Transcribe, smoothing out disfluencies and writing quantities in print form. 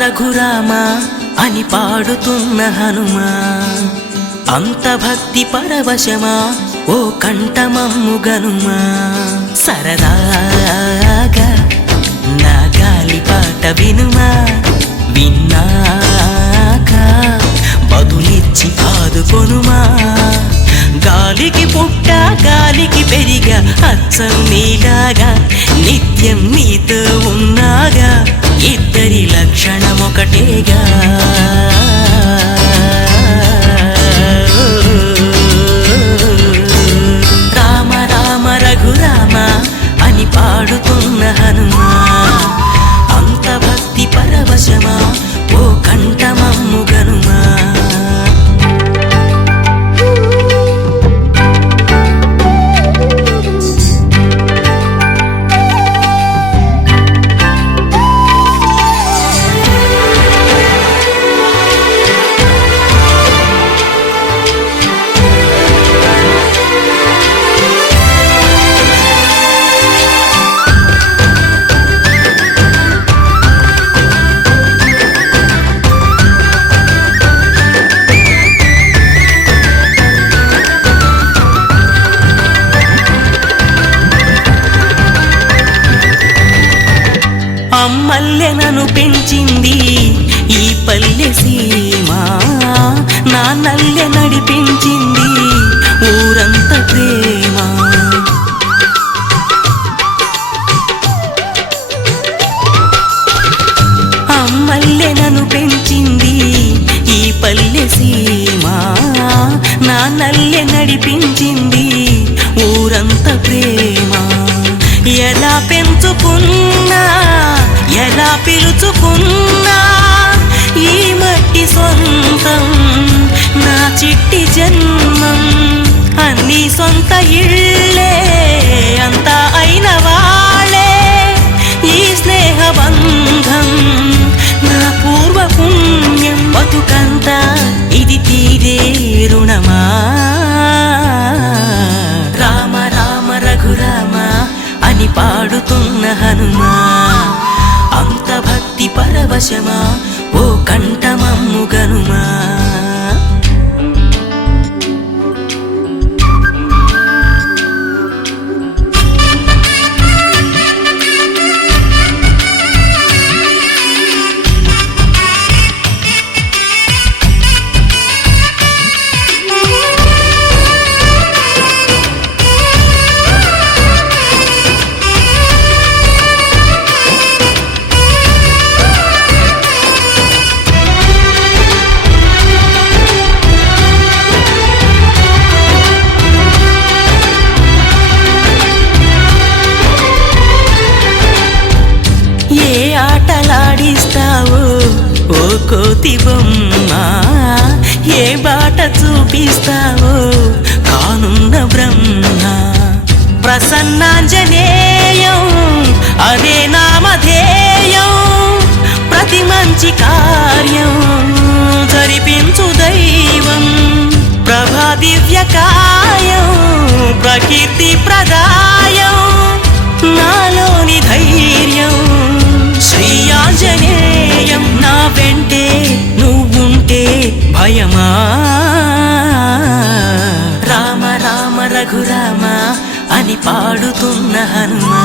రఘురామ అని పాడుతున్న హనుమా, అంత భక్తి పరవశమా ఓ కంఠమమ్ము గనుమా. సరదాగా నా గాలి పాట వినుమా, విన్నాక బదులిచ్చి ఆదుకొనుమా. గాలికి పుట్ట గాలికి పెరిగా అచ్చం నీలాగా, నిత్యం నీతో ఉన్నాగా, ఇద్దరి లక్షణమొకటేగా. రామ రామ రఘురామ అని పాడుతున్న హనుమా, అంత భక్తి పరవశమా ఓ కంఠమమ్ము గనుమా. అమ్మల్లె నన్ను పెంచింది ఈ పల్లె సీమ, నాన్నల్లె నడిపించింది ఊరంత ప్రేమ. అమ్మల్లె నన్ను పెంచింది ఈ పల్లె సీమ, నాన్నల్లె నడిపించింది ఊరంత ప్రేమ. ఎలా పెంచుకున్నా ఎలా పిలుచుకున్నా ఈ మట్టి సొంతం నా చిట్టి జన్మం. అన్ని సొంత ఇళ్ళే అంతా అయిన వాళ్ళే ఈ స్నేహ బంధం నా పూర్వ పుణ్యం. బతుకంతా ఇది తీరే రుణమా. రామ రామ రఘురామ అని పాడుతున్న హనుమా, అంత భక్తి పరవశమా ఓ కంఠమమ్ము గనుమా. ఆటలాడిస్తావో ఓ కోతి బొమ్మ, ఏ బాట చూపిస్తావో కానున్న బ్రహ్మ. ప్రసన్నాంజనేయం అదే నామధేయం, ప్రతి మంచి కార్యం జరిపించు దైవం. ప్రభా దివ్యకాయం ప్రకీర్తి ప్రదాయం, నాలోని ధైర్యం శ్రీ ఆంజనేయం. నా వెంటే నువ్వుంటే భయమా. రామ రామ రఘురామ అని పాడుతున్న హనుమా.